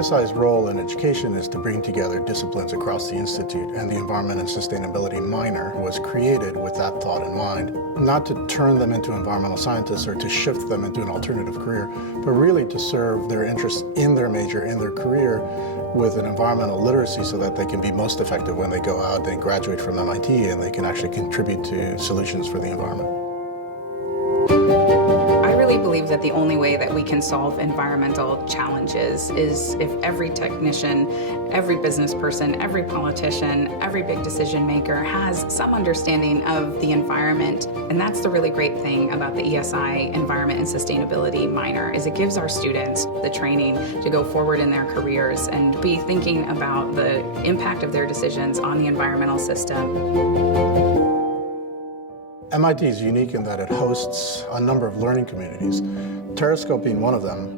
ESI's role in education is to bring together disciplines across the Institute, and the Environment and Sustainability minor was created with that thought in mind. Not to turn them into environmental scientists or to shift them into an alternative career, but really to serve their interests in their major, in their career, with an environmental literacy so that they can be most effective when they go out and graduate from MIT and they can actually contribute to solutions for the environment. I really believe that the only way that we can solve environmental challenges is if every technician, every business person, every politician, every big decision maker has some understanding of the environment. And that's the really great thing about the ESI Environment and Sustainability minor, is it gives our students the training to go forward in their careers and be thinking about the impact of their decisions on the environmental system. MIT is unique in that it hosts a number of learning communities, Terrascope being one of them.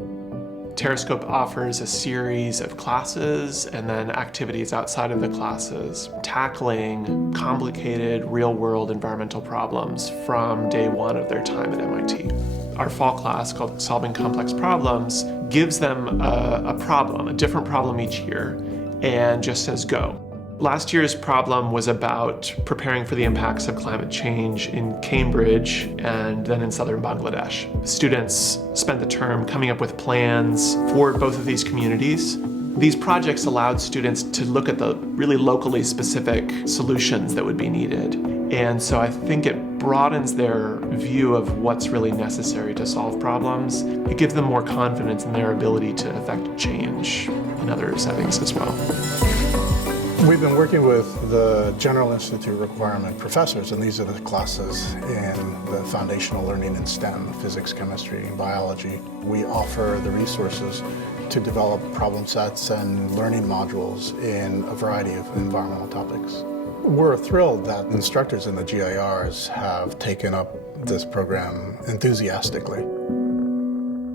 Terrascope offers a series of classes and then activities outside of the classes, tackling complicated real-world environmental problems from day one of their time at MIT. Our fall class, called Solving Complex Problems, gives them a problem, a different problem each year, and just says go. Last year's problem was about preparing for the impacts of climate change in Cambridge and then in southern Bangladesh. Students spent the term coming up with plans for both of these communities. These projects allowed students to look at the really locally specific solutions that would be needed. And so I think it broadens their view of what's really necessary to solve problems. It gives them more confidence in their ability to affect change in other settings as well. We've been working with the General Institute requirement professors, and these are the classes in the foundational learning in STEM, physics, chemistry, and biology. We offer the resources to develop problem sets and learning modules in a variety of environmental topics. We're thrilled that instructors in the GIRs have taken up this program enthusiastically.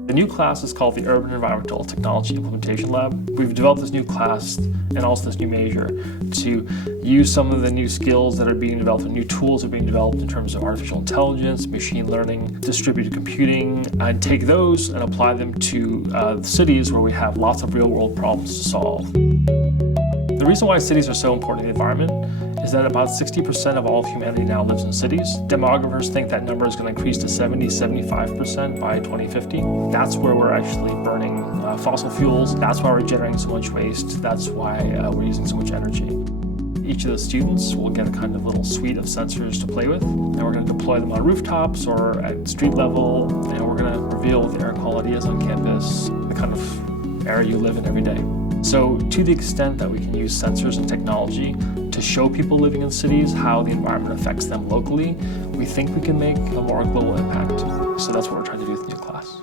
The new class is called the Urban Environmental Technology Implementation Lab. We've developed this new class and also this new major to use some of the new skills that are being developed and new tools that are being developed in terms of artificial intelligence, machine learning, distributed computing, and take those and apply them to cities where we have lots of real-world problems to solve. The reason why cities are so important in the environment is that about 60% of all humanity now lives in cities. Demographers think that number is going to increase to 70-75% by 2050. That's where we're actually burning fossil fuels. That's why we're generating so much waste. That's why we're using so much energy. Each of the students will get a kind of little suite of sensors to play with, and we're going to deploy them on rooftops or at street level, and we're going to reveal what the air quality is on campus, the kind of air you live in every day. So to the extent that we can use sensors and technology to show people living in cities how the environment affects them locally, we think we can make a more global impact. So that's what we're trying to do with the new class.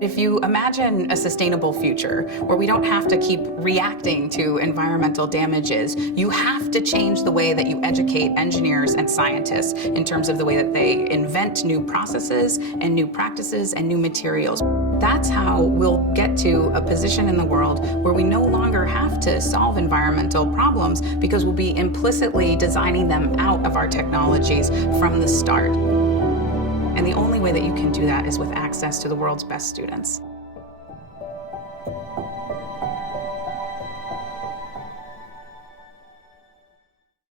If you imagine a sustainable future where we don't have to keep reacting to environmental damages, you have to change the way that you educate engineers and scientists in terms of the way that they invent new processes and new practices and new materials. That's how we'll get to a position in the world where we no longer have to solve environmental problems because we'll be implicitly designing them out of our technologies from the start. And the only way that you can do that is with access to the world's best students.